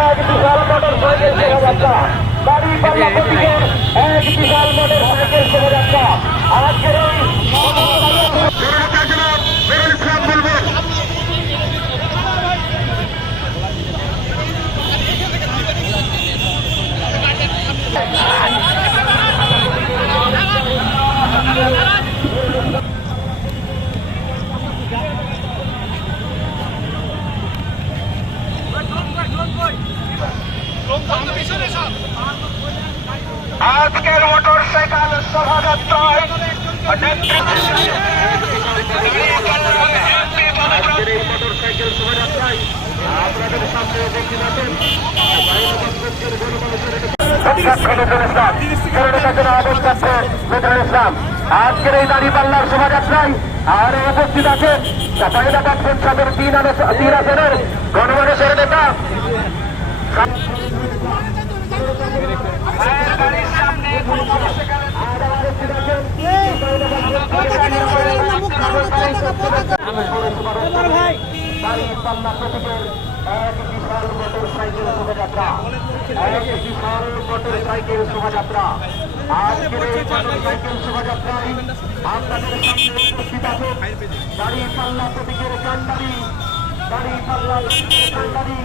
এক বিশাল motor cycle শোভাযাত্রা, গাড়ি পাল্লা প্রতীকের এক বিশাল মোটর সাইকেল শোভাযাত্রা আজকের এই আজকের মোটর সাইকেল শোভাযাত্রায় আজকের এই মোটর সাইকেল শোভাযাত্রায় আপনাদের সামনে উপস্থিত আছেন ইসলাম। আজকের এই দাঁড়িপাল্লার শোভাযাত্রায় আর উপস্থিত আছেন চাঁপাইনবাবগঞ্জ সংসদের 3 আসনের গণমানুষের নেতা এক বিশাল মোটর সাইকেল শোভাযাত্রা, এক বিশাল মোটর সাইকেল শোভাযাত্রা। আজকের এই মোটর সাইকেল শোভাযাত্রায় আপনাদের সামনে উপস্থিত আছে দাঁড়িপাল্লা প্রতীকের কান্ডারি, দাঁড়িপাল্লা প্রতীকের কান্ডারি